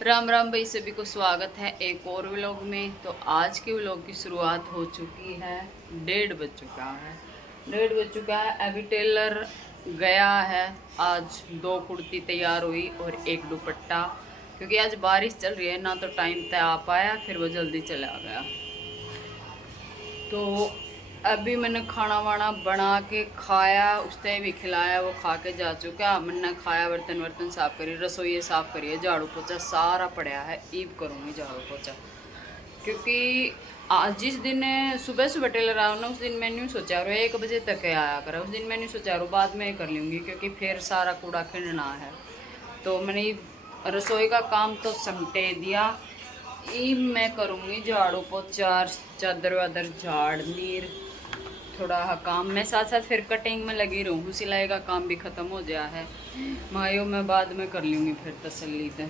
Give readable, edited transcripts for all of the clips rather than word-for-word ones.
राम राम भाई, सभी को स्वागत है एक और व्लॉग में। तो आज के व्लॉग की शुरुआत हो चुकी है। 1:30 बज चुका है। 1:30 बज चुका है। अभी टेलर गया है। आज 2 कुर्ती तैयार हुई और 1 दुपट्टा, क्योंकि आज बारिश चल रही है ना, तो टाइम तय आ पाया, फिर वो जल्दी चला गया। तो अभी मैंने खाना वाना बना के खाया, उसने भी खिलाया, वो खा के जा चुका। मैंने खाया, बर्तन वर्तन साफ करी, रसोई साफ करी है, झाड़ू पोछा सारा पड़ा है। ईब करूँगी झाड़ू पोछा, क्योंकि आज जिस दिन सुबह सुबह टेलर आओ ना, उस दिन मैंने सोचा रहा 1 बजे तक आया करा। उस दिन मैंने सोचा रहा बाद में कर लूँगी, क्योंकि फिर सारा कूड़ा खिंडना है। तो मैंने रसोई का काम तो समटे दिया। ई मैं करूँगी झाड़ू पोछा, चादर वादर झाड़ नीर, थोड़ा काम में साथ साथ फिर कटिंग में लगी रहूँ। सिलाई का काम भी ख़त्म हो गया है। मायो मैं बाद में कर लूँगी फिर तसल्ली से।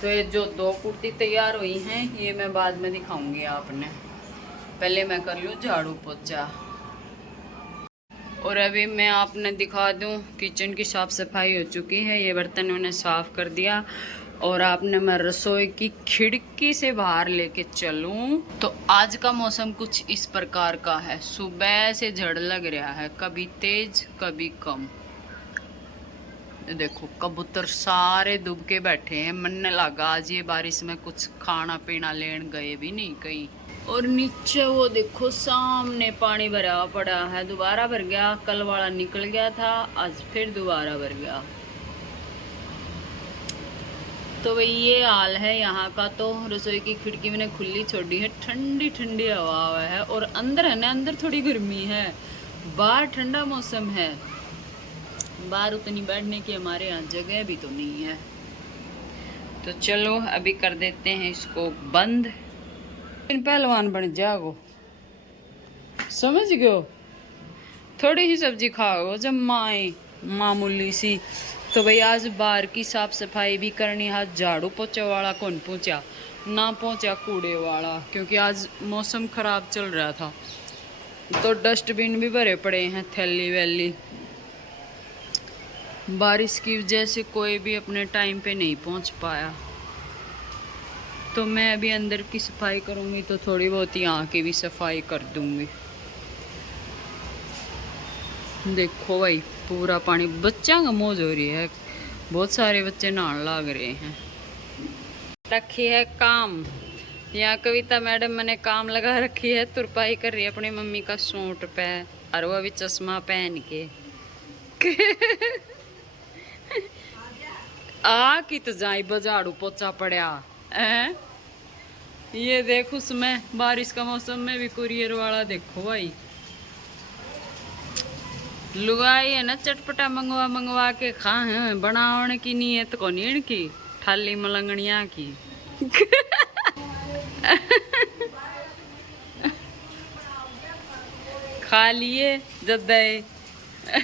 तो ये जो 2 कुर्ती तैयार हुई हैं, ये मैं बाद में दिखाऊंगी आपने। पहले मैं कर लूँ झाड़ू पोछा। और अभी मैं आपने दिखा दूँ, किचन की साफ़ सफाई हो चुकी है। ये बर्तन मैंने साफ़ कर दिया। और आपने मैं रसोई की खिड़की से बाहर लेके चलूं तो आज का मौसम कुछ इस प्रकार का है। सुबह से झड़ लग रहा है, कभी तेज कभी कम। देखो कबूतर सारे दुब के बैठे हैं। मन लगा आज ये बारिश में कुछ खाना पीना लेन गए भी नहीं कहीं। और नीचे वो देखो सामने पानी भरा पड़ा है, दोबारा भर गया। कल वाला निकल गया था, आज फिर दोबारा भर गया। तो भाई ये हाल है यहाँ का। तो रसोई की खिड़की मैंने खुली छोड़ी है, ठंडी ठंडी हवा है। और अंदर है ना, अंदर थोड़ी गर्मी है, बाहर ठंडा मौसम है। बाहर उतनी बैठने की हमारे यहाँ जगह भी तो नहीं है। तो चलो अभी कर देते हैं इसको बंद। पहलवान बन जाओ, समझ गयो। थोड़ी ही सब्जी खाओ जब माए मामूली सी। तो भाई आज बाहर की साफ सफाई भी करनी है। झाड़ू पोछा वाला कौन पहुंचा, ना पहुंचा कूड़े वाला, क्योंकि आज मौसम खराब चल रहा था। तो डस्टबिन भी भरे पड़े हैं, थैली वैली। बारिश की वजह से कोई भी अपने टाइम पे नहीं पहुंच पाया। तो मैं अभी अंदर की सफाई करूंगी, तो थोड़ी बहुत यहाँ की भी सफाई कर दूंगी। देखो भाई पूरा पानी, बच्चा का मौज हो रही है। बहुत सारे बच्चे नहाने लग रहे हैं। रखी है काम, यहाँ कविता मैडम मैंने काम लगा रखी है। तुरपाई कर रही है अपनी मम्मी का सूट पे, और वो भी चश्मा पहन के। आ की तो जाई बजाड़ू पोछा पड़ा है। ये देख, उसमें बारिश का मौसम में भी कुरियर वाला देखो भाई। लुगाई है ना, चटपटा मंगवा मंगवा के खा है। बनाने की नीयत को नहीं की, थाली मलंगनिया की। खा लिए जद्दे।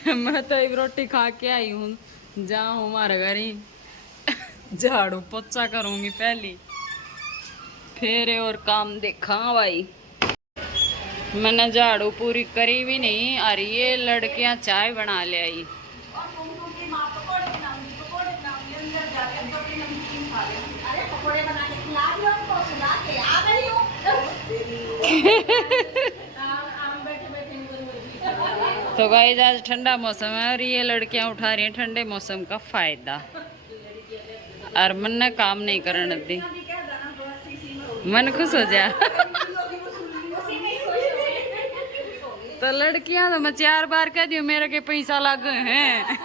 मैं तो एक रोटी खा के आई हूँ, जाऊँ हमारे घर ही झाड़ू पोछा करूँगी पहली, फिर और काम देखा भाई। मैंने झाड़ू पूरी करी भी नहीं, और ये लड़कियां चाय बना ले आई। तो गाइस आज ठंडा मौसम है, और ये लड़कियां उठा रही हैं ठंडे मौसम का फायदा। और मन ने काम नहीं करने दी, मन खुश हो जा। तो लड़कियां तो मैं 4 बार कह दी मेरे के पैसा लग गए हैं।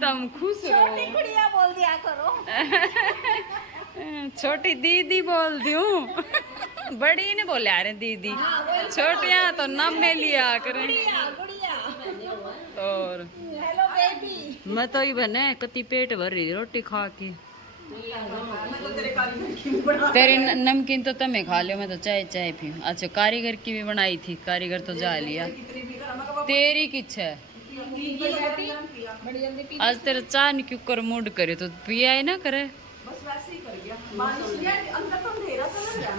तुम खुश हो। बोल दिया करो। छोटी दीदी बोल दूं। बड़ी ने बोले अरे दीदी, छोटियां तो नाम में लिया करें। और हेलो बेबी, मैं तो ही बने कति पेट भर रही रोटी खा के। तेरी नमकीन तो तुम्हें खा लियो, मैं तो चाय चाय पी। अच्छा कारीगर की भी बनाई थी, कारीगर तो जा लिया। तेरी किच है आज, तेरा चाह नहीं क्यों कर मूड करे तो पिया ही ना करे।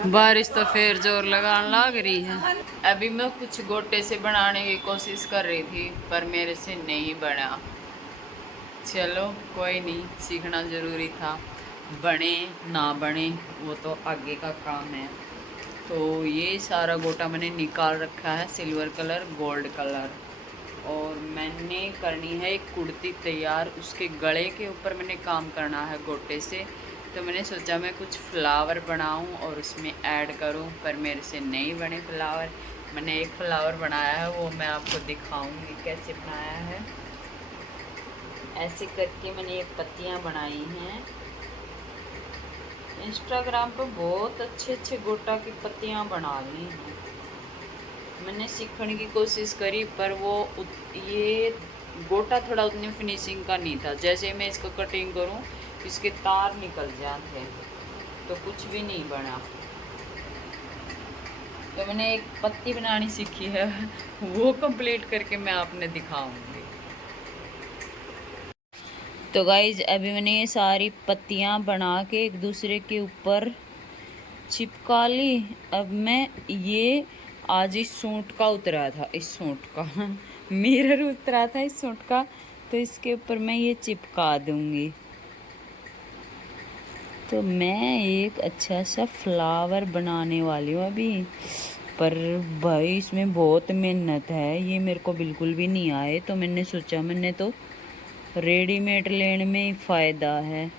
बारिश तो फिर जोर लगाने लग रही है। अभी मैं कुछ गोटे से बनाने की कोशिश कर रही थी, पर मेरे से नहीं बना। चलो कोई नहीं, सीखना ज़रूरी था। बने ना बने वो तो आगे का काम है। तो ये सारा गोटा मैंने निकाल रखा है, सिल्वर कलर गोल्ड कलर। और मैंने करनी है एक कुर्ती तैयार, उसके गले के ऊपर मैंने काम करना है गोटे से। तो मैंने सोचा मैं कुछ फ्लावर बनाऊं और उसमें ऐड करूं, पर मेरे से नहीं बने फ्लावर। मैंने एक फ्लावर बनाया है, वो मैं आपको दिखाऊंगी कैसे बनाया है। ऐसे करके मैंने ये पत्तियां बनाई हैं। इंस्टाग्राम पर बहुत अच्छे अच्छे गोटा की पत्तियां बना ली हैं। मैंने सीखने की कोशिश करी, पर ये गोटा थोड़ा उतनी फिनिशिंग का नहीं था। जैसे मैं इसको कटिंग करूं, इसके तार निकल जाते हैं, तो कुछ भी नहीं बना। तो मैंने एक पत्ती बनानी सीखी है, वो कंप्लीट करके मैं आपने दिखाऊंगी। तो गाइज अभी मैंने ये सारी पत्तियां बना के एक दूसरे के ऊपर चिपका ली। अब मैं ये आज इस सूट का उतरा था, इस सूट का मिरर उतरा था इस सूट का, तो इसके ऊपर मैं ये चिपका दूंगी। तो मैं एक अच्छा सा फ्लावर बनाने वाली हूँ अभी। पर भाई इसमें बहुत मेहनत है, ये मेरे को बिल्कुल भी नहीं आए। तो मैंने सोचा मैंने तो रेडीमेड लेने में ही फ़ायदा है,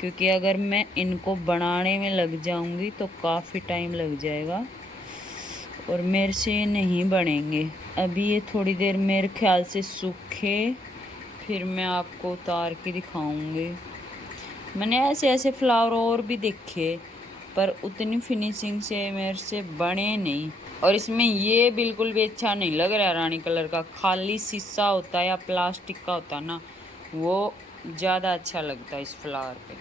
क्योंकि अगर मैं इनको बनाने में लग जाऊंगी तो काफ़ी टाइम लग जाएगा और मेरे से ये नहीं बनेंगे। अभी ये थोड़ी देर मेरे ख्याल से सूखे, फिर मैं आपको उतार के दिखाऊंगी। मैंने ऐसे ऐसे फ्लावर और भी देखे, पर उतनी फिनिशिंग से मेरे से बने नहीं। और इसमें ये बिल्कुल भी अच्छा नहीं लग रहा है रानी कलर का। खाली शीशा होता है या प्लास्टिक का होता है ना, वो ज़्यादा अच्छा लगता है इस फ्लावर पे।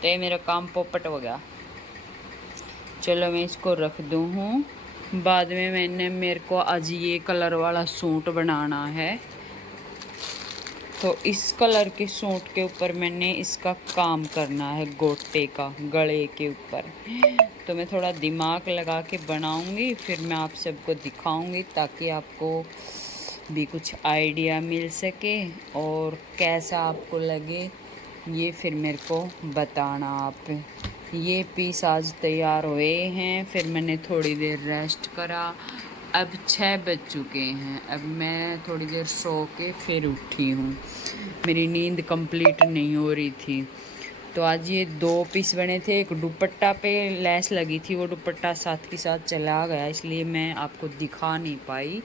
तो ये मेरा काम पोपट हो गया। चलो मैं इसको रख दूँ हूँ। बाद में मेरे को आज ये कलर वाला सूट बनाना है, तो इस कलर के सूट के ऊपर मैंने इसका काम करना है, गोटे का गले के ऊपर। तो मैं थोड़ा दिमाग लगा के बनाऊंगी, फिर मैं आप सबको दिखाऊंगी, ताकि आपको भी कुछ आइडिया मिल सके और कैसा आपको लगे ये फिर मेरे को बताना आप। ये पीस आज तैयार हुए हैं, फिर मैंने थोड़ी देर रेस्ट करा। अब 6 बज चुके हैं। अब मैं थोड़ी देर सो के फिर उठी हूँ, मेरी नींद कंप्लीट नहीं हो रही थी। तो आज ये 2 पीस बने थे। एक दुपट्टा पे लेस लगी थी, वो दुपट्टा साथ के साथ चला गया, इसलिए मैं आपको दिखा नहीं पाई।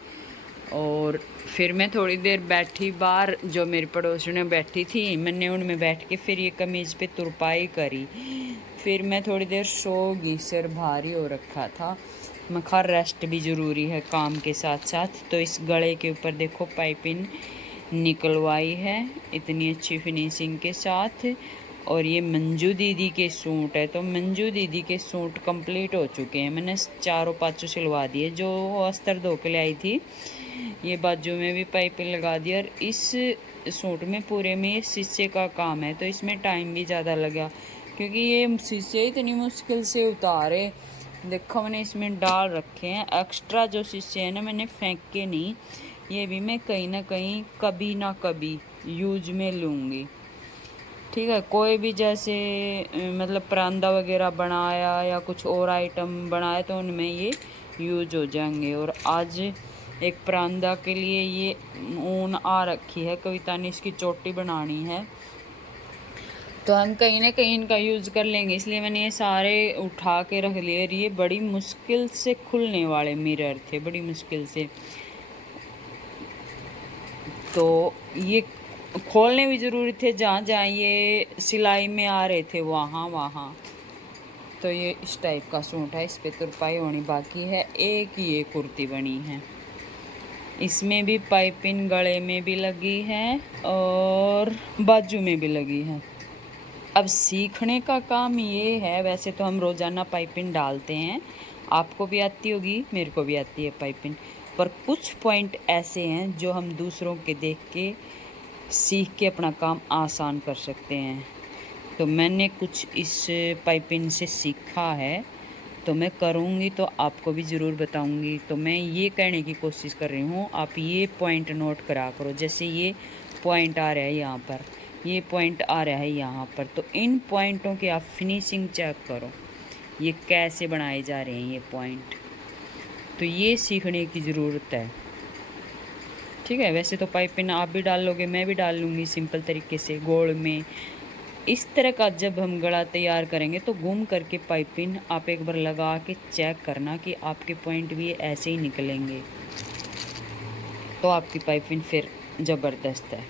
और फिर मैं थोड़ी देर बैठी बाहर, जो मेरी पड़ोसियों बैठी थी, मैंने उनमें बैठ के फिर ये कमीज़ पे तुरपाई करी। फिर मैं थोड़ी देर सो गई, सिर भारी हो रखा था। मैं खा रेस्ट भी ज़रूरी है काम के साथ साथ। तो इस गले के ऊपर देखो पाइपिंग निकलवाई है इतनी अच्छी फिनिशिंग के साथ। और ये मंजू दीदी के सूट है, तो मंजू दीदी के सूट कंप्लीट हो चुके हैं। मैंने 4 5 सिलवा दिए, जो अस्तर धो के ले आई थी। ये बाजू में भी पाइपिंग लगा दी। और इस सूट में पूरे में ये शीशे का काम है, तो इसमें टाइम भी ज़्यादा लगा, क्योंकि ये शीशे इतनी मुश्किल से उतारे। देखो मैंने इसमें डाल रखे हैं एक्स्ट्रा जो शीशे हैं ना, मैंने फेंक के नहीं, ये भी मैं कहीं ना कहीं कभी ना कभी यूज में लूँगी। ठीक है, कोई भी जैसे मतलब परांदा वगैरह बनाया या कुछ और आइटम बनाया तो उनमें ये यूज हो जाएंगे। और आज एक परांदा के लिए ये ऊन आ रखी है, कविता ने इसकी चोटी बनानी है, तो हम कहीं ना कहीं इनका यूज़ कर लेंगे, इसलिए मैंने ये सारे उठा के रख लिए। ये बड़ी मुश्किल से खुलने वाले मिरर थे, बड़ी मुश्किल से। तो ये खोलने भी ज़रूरी थे, जहाँ जहाँ ये सिलाई में आ रहे थे वहाँ वहाँ। तो ये इस टाइप का सूट है, इस पर तुरपाई होनी बाकी है। एक ये कुर्ती बनी है, इसमें भी पाइपिंग गले में भी लगी है और बाजू में भी लगी है। अब सीखने का काम ये है, वैसे तो हम रोज़ाना पाइपिंग डालते हैं, आपको भी आती होगी, मेरे को भी आती है पाइपिंग, पर कुछ पॉइंट ऐसे हैं जो हम दूसरों के देख के सीख के अपना काम आसान कर सकते हैं। तो मैंने कुछ इस पाइपिंग से सीखा है, तो मैं करूँगी तो आपको भी ज़रूर बताऊँगी। तो मैं ये कहने की कोशिश कर रही हूँ, आप ये पॉइंट नोट करा करो। जैसे ये पॉइंट आ रहा है यहाँ पर, ये पॉइंट आ रहा है यहाँ पर। तो इन पॉइंटों की आप फिनिशिंग चेक करो, ये कैसे बनाए जा रहे हैं ये पॉइंट। तो ये सीखने की ज़रूरत है, ठीक है। वैसे तो पाइपिंग आप भी डाल लोगे, मैं भी डाल लूँगी सिंपल तरीके से गोल में। इस तरह का जब हम गला तैयार करेंगे तो घूम करके पाइपिंग आप एक बार लगा के चेक करना कि आपके पॉइंट भी ऐसे ही निकलेंगे, तो आपकी पाइपिंग फिर ज़बरदस्त है।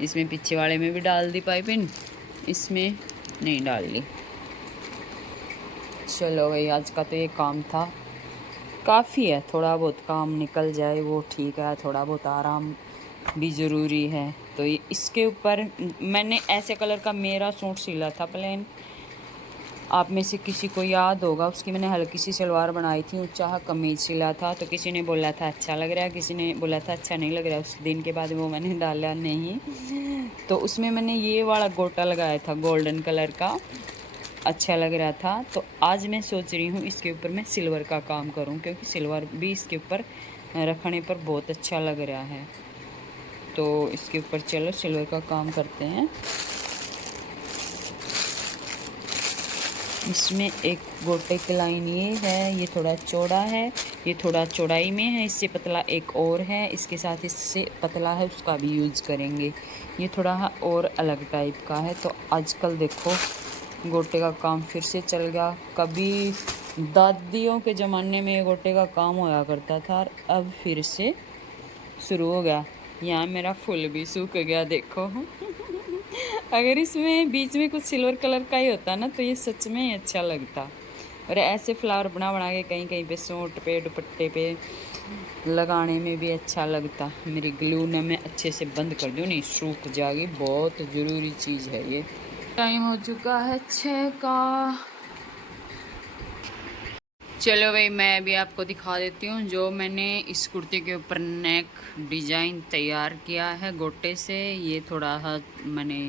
इसमें पीछे वाले में भी डाल दी पाइपिंग, इसमें नहीं डाल ली। चलो भाई, आज का तो ये काम था, काफ़ी है। थोड़ा बहुत काम निकल जाए वो ठीक है, थोड़ा बहुत आराम भी ज़रूरी है। तो इसके ऊपर मैंने ऐसे कलर का मेरा सूट सिला था प्लेन, आप में से किसी को याद होगा, उसकी मैंने हल्की सी सलवार बनाई थी, ऊंचा कमीज सिला था। तो किसी ने बोला था अच्छा लग रहा है, किसी ने बोला था अच्छा नहीं लग रहा है। उस दिन के बाद वो मैंने डाला नहीं। तो उसमें मैंने ये वाला गोटा लगाया था गोल्डन कलर का, अच्छा लग रहा था। तो आज मैं सोच रही हूँ इसके ऊपर मैं सिल्वर का काम करूँ, क्योंकि सिल्वर भी इसके ऊपर रखने पर बहुत अच्छा लग रहा है। तो इसके ऊपर चलो सिल्वर का काम करते हैं। इसमें एक गोटे की लाइन ये है, ये थोड़ा चौड़ा है, ये थोड़ा चौड़ाई में है, इससे पतला एक और है, इसके साथ इससे पतला है उसका भी यूज करेंगे। ये थोड़ा और अलग टाइप का है। तो आजकल देखो गोटे का काम फिर से चल गया। कभी दादियों के ज़माने में गोटे का काम होया करता था, और अब फिर से शुरू हो गया। यहाँ मेरा फूल भी सूख गया देखो। अगर इसमें बीच में कुछ सिल्वर कलर का ही होता ना तो ये सच में ही अच्छा लगता। और ऐसे फ्लावर बना बना के कहीं कहीं पे सूट पे दुपट्टे पे लगाने में भी अच्छा लगता। मेरी ग्लू ने मैं अच्छे से बंद कर दूँ, नहीं सूख जाएगी, बहुत ज़रूरी चीज़ है ये। टाइम हो चुका है 6 का। चलो भाई, मैं भी आपको दिखा देती हूँ जो मैंने इस कुर्ती के ऊपर नेक डिज़ाइन तैयार किया है गोटे से। ये थोड़ा सा मैंने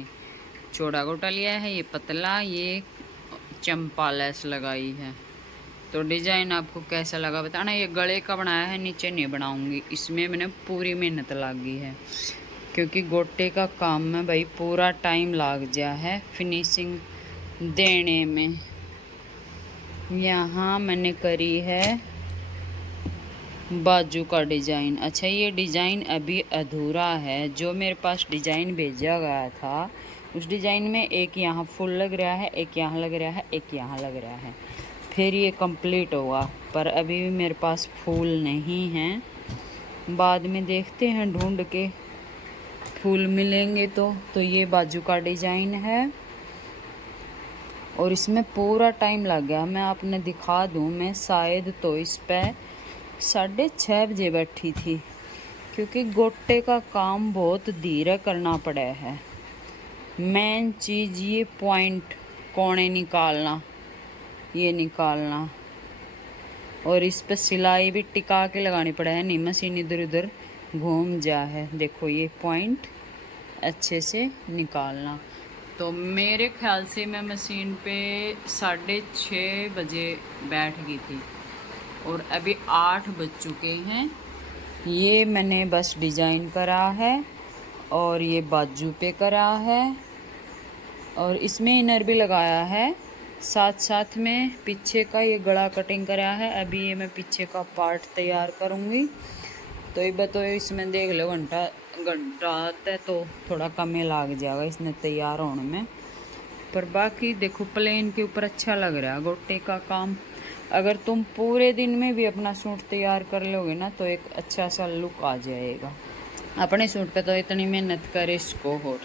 चौड़ा गोटा लिया है, ये पतला, ये चंपा लेस लगाई है। तो डिज़ाइन आपको कैसा लगा बताना। ये गले का बनाया है, नीचे नहीं बनाऊंगी, इसमें मैंने पूरी मेहनत लगी है, क्योंकि गोटे का काम में भाई पूरा टाइम लग गया है फिनिशिंग देने में। यहाँ मैंने करी है बाजू का डिज़ाइन। अच्छा, ये डिज़ाइन अभी अधूरा है। जो मेरे पास डिज़ाइन भेजा गया था उस डिज़ाइन में एक यहाँ फुल लग रहा है, एक यहाँ लग रहा है, एक यहाँ लग रहा है, फिर ये कंप्लीट होगा। पर अभी भी मेरे पास फूल नहीं हैं, बाद में देखते हैं ढूंढ के फूल मिलेंगे तो ये बाजू का डिज़ाइन है और इसमें पूरा टाइम लग गया। मैं आपने दिखा दूँ, मैं शायद तो इस पर 6:30 बजे बैठी थी, क्योंकि गोटे का काम बहुत धीरे करना पड़ा है। मेन चीज़ ये पॉइंट कोने निकालना, ये निकालना, और इस पर सिलाई भी टिका के लगानी पड़ा है, नहीं मशीन इधर उधर घूम जा है। देखो ये पॉइंट अच्छे से निकालना। तो मेरे ख्याल से मैं मशीन पे 6:30 बजे बैठ गई थी और अभी 8 बज चुके हैं। ये मैंने बस डिज़ाइन करा है और ये बाजू पे करा है और इसमें इनर भी लगाया है, साथ साथ में पीछे का ये गला कटिंग करा है। अभी ये मैं पीछे का पार्ट तैयार करूँगी। तो ये बताओ, इसमें देख लो घंटा है तो थोड़ा कम ही लग जाएगा इसमें तैयार होने में। पर बाकी देखो प्लेन के ऊपर अच्छा लग रहा है गोटे का काम। अगर तुम पूरे दिन में भी अपना सूट तैयार कर लोगे ना तो एक अच्छा सा लुक आ जाएगा। अपने सूट पे तो इतनी मेहनत करे इसको। और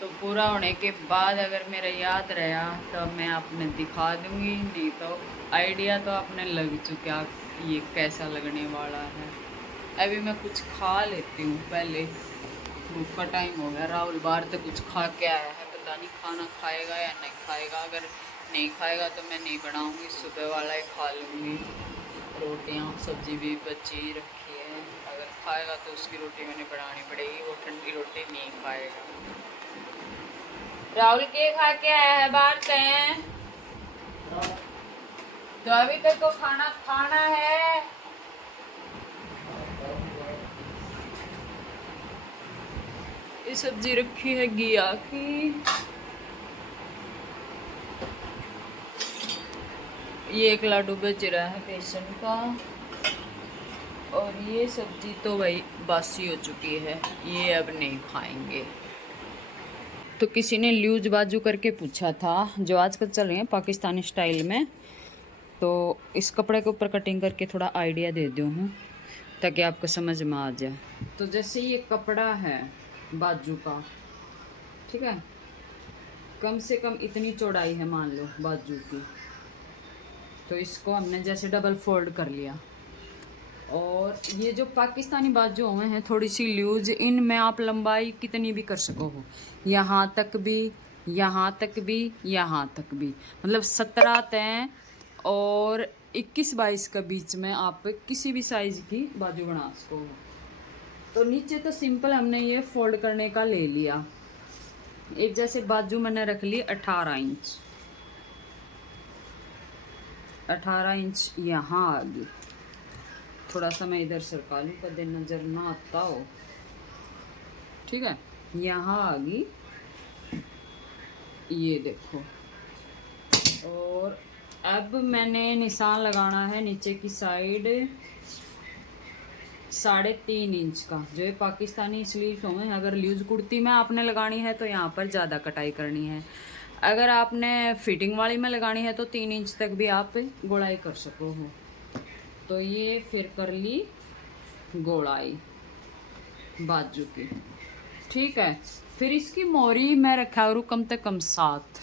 तो पूरा होने के बाद अगर मेरा याद रहा तो मैं आपने दिखा दूँगी, नहीं तो आइडिया तो आपने लग चुका ये कैसा लगने वाला है। अभी मैं कुछ खा लेती हूँ, पहले भूख का टाइम हो गया। राहुल बाहर तो कुछ खा के आया है, पता नहीं खाना खाएगा या नहीं खाएगा। अगर नहीं खाएगा तो मैं नहीं बनाऊँगी, सुबह वाला ही खा लूँगी। रोटियाँ सब्जी भी बची रखी है, अगर खाएगा तो उसकी रोटी मैंने बनानी पड़ेगी, वो ठंडी रोटी नहीं खाएगा। राहुल के खा के आया है बाहर से, तो अभी तक तो खाना खाना है। ये सब्जी रखी है घिया की। ये एक लाडू बच रहा है बेसन का। और ये सब्जी तो भाई बासी हो चुकी है, ये अब नहीं खाएंगे। तो किसी ने ल्यूज बाजू करके पूछा था, जो आजकल चल रही है पाकिस्तानी स्टाइल में, तो इस कपड़े के ऊपर कटिंग करके थोड़ा आइडिया दे दूँ हूँ ताकि आपको समझ में आ जाए। तो जैसे ये कपड़ा है बाजू का, ठीक है, कम से कम इतनी चौड़ाई है मान लो बाजू की। तो इसको हमने जैसे डबल फोल्ड कर लिया। और ये जो पाकिस्तानी बाजू हुए हैं थोड़ी सी लूज, इनमें आप लंबाई कितनी भी कर सको हो, यहाँ तक भी, यहाँ तक भी, यहाँ तक भी, मतलब 17 तय और 21-22 के बीच में आप किसी भी साइज की बाजू बना सको हो। तो नीचे तो सिंपल हमने ये फोल्ड करने का ले लिया। एक जैसे बाजू मैंने रख ली 18 इंच, 18 इंच यहाँ आ गई। थोड़ा सा मैं इधर सरका लूँ, कदे नज़र ना आता हो, ठीक है। यहाँ आ गई, ये देखो। और अब मैंने निशान लगाना है नीचे की साइड 3.5 इंच का। जो ये पाकिस्तानी स्लीव्स होंगे, अगर लूज कुर्ती में आपने लगानी है तो यहाँ पर ज़्यादा कटाई करनी है। अगर आपने फिटिंग वाली में लगानी है तो 3 इंच तक भी आप गोलाई कर सको हो। तो ये फिर कर ली गोलाई बाजू की, ठीक है। फिर इसकी मोरी मैं रखा करूँ कम से कम 7,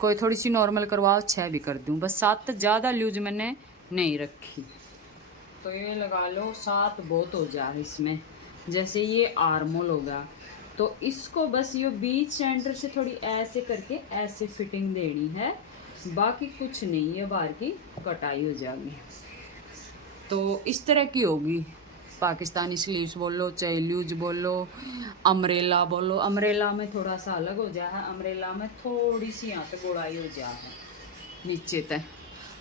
कोई थोड़ी सी नॉर्मल करवाओ 6 भी कर दूँ, बस 7 तक ज़्यादा लूज मैंने नहीं रखी। तो ये लगा लो 7 बहुत हो जाए इसमें। जैसे ये आर्मोल होगा तो इसको बस ये बीच सेंटर से थोड़ी ऐसे करके ऐसे फिटिंग देनी है, बाकी कुछ नहीं है, बाहर की कटाई हो जाएगी। तो इस तरह की होगी पाकिस्तानी स्लीव्स बोलो चाहे लूज बोलो, अम्ब्रेला बोलो। अम्ब्रेला में थोड़ा सा अलग हो जाए, अम्ब्रेला में थोड़ी सी यहाँ पे गोड़ाई हो जाए नीचे तक,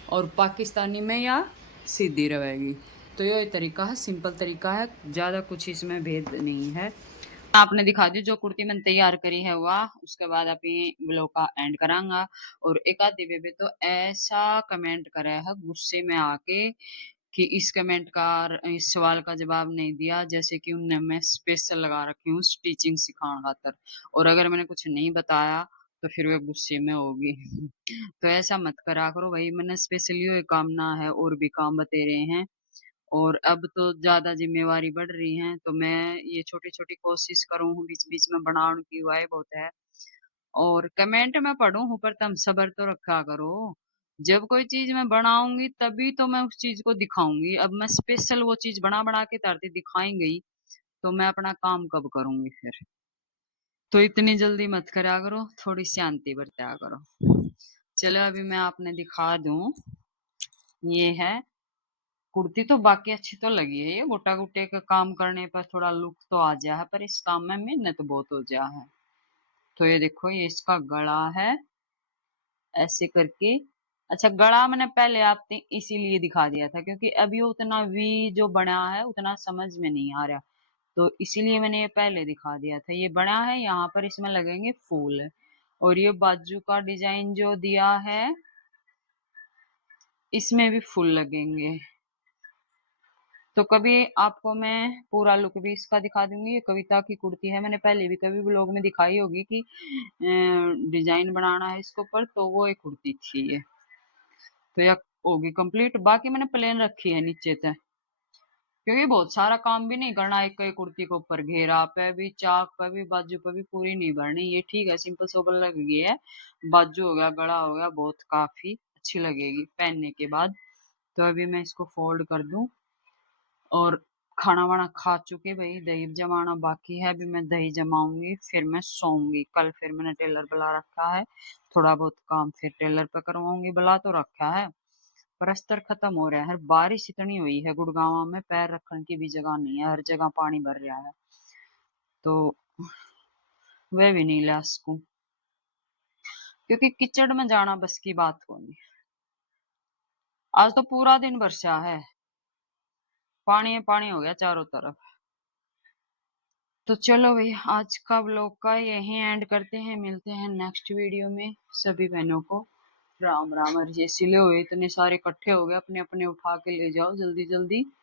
और पाकिस्तानी में या सीधी रहेगी। तो ये तरीका है, सिंपल तरीका है, ज़्यादा कुछ इसमें भेद नहीं है। आपने दिखा दी जो कुर्ती मैंने तैयार करी है हुआ, उसके बाद अभी ब्लॉग का एंड करांगा। और एक आधी बेबे तो ऐसा कमेंट करे है गुस्से में आके कि इस कमेंट का, इस सवाल का जवाब नहीं दिया, जैसे कि उनने मैं स्पेशल लगा रखी हूँ स्टिचिंग सिखाने खातर, और अगर मैंने कुछ नहीं बताया तो फिर वे गुस्से में होगी। तो ऐसा मत करा करो भाई, मैंने स्पेशली ये काम ना है और भी काम बते रहे हैं। और अब तो ज्यादा जिम्मेवारी बढ़ रही है, तो मैं ये छोटी छोटी कोशिश करूँ हूँ बीच बीच में बनाने की, हुआ बहुत है। और कमेंट में पढ़ूं हूँ पर तुम सब्र तो रखा करो। जब कोई चीज मैं बनाऊंगी तभी तो मैं उस चीज को दिखाऊंगी। अब मैं स्पेशल वो चीज बना बना के तरती दिखाएंगी तो मैं अपना काम कब करूंगी फिर। तो इतनी जल्दी मत करा करो, थोड़ी शांति बरता करो। चलो अभी मैं आपने दिखा दूं, ये है कुर्ती। तो बाकी अच्छी तो लगी है, ये गोटा गोटे का काम करने पर थोड़ा लुक तो आ जाए है, पर इस काम में मेहनत बहुत हो जा है। तो ये देखो, ये इसका गला है ऐसे करके। अच्छा, गला मैंने पहले आपने इसीलिए दिखा दिया था क्योंकि अभी उतना वी जो बना है उतना समझ में नहीं आ रहा, तो इसीलिए मैंने ये पहले दिखा दिया था। ये बना है, यहाँ पर इसमें लगेंगे फूल। और ये बाजू का डिजाइन जो दिया है इसमें भी फूल लगेंगे। तो कभी आपको मैं पूरा लुक भी इसका दिखा दूंगी। ये कविता की कुर्ती है, मैंने पहले भी कभी ब्लॉग में दिखाई होगी कि डिजाइन बनाना है इसके ऊपर, तो वो एक कुर्ती थी ये। तो यह होगी कंप्लीट। बाकी मैंने प्लेन रखी है नीचे तक क्योंकि बहुत सारा काम भी नहीं करना एक एक कुर्ती के ऊपर, घेरा पे भी, चाक पे भी, बाजू पे भी पूरी नहीं भरनी। ये ठीक है, सिंपल सोबर लग गई है। बाजू हो गया, गला हो गया, बहुत काफी अच्छी लगेगी पहनने के बाद। तो अभी मैं इसको फोल्ड कर दूं। और खाना वाना खा चुके भाई, दही जमाना बाकी है, अभी मैं दही जमाऊंगी फिर मैं सोऊंगी। कल फिर मैंने टेलर बुला रखा है, थोड़ा बहुत काम फिर टेलर पे करवाऊंगी। बुला तो रखा है पर अस्तर खत्म हो रहा है। बारिश इतनी हुई है गुड़गांव में, पैर रखने की भी जगह नहीं है, हर जगह पानी भर रहा है। तो वह भी नहीं ला सकूं क्योंकि कीचड़ में जाना बस की बात को नहीं। आज तो पूरा दिन बरसा है, पानी पानी हो गया चारों तरफ। तो चलो भाई, आज का ब्लॉग का यहीं एंड करते हैं, मिलते हैं नेक्स्ट वीडियो में। सभी बहनों को राम राम। और ये सिले हुए इतने सारे इकट्ठे हो गए, अपने अपने उठा के ले जाओ जल्दी जल्दी।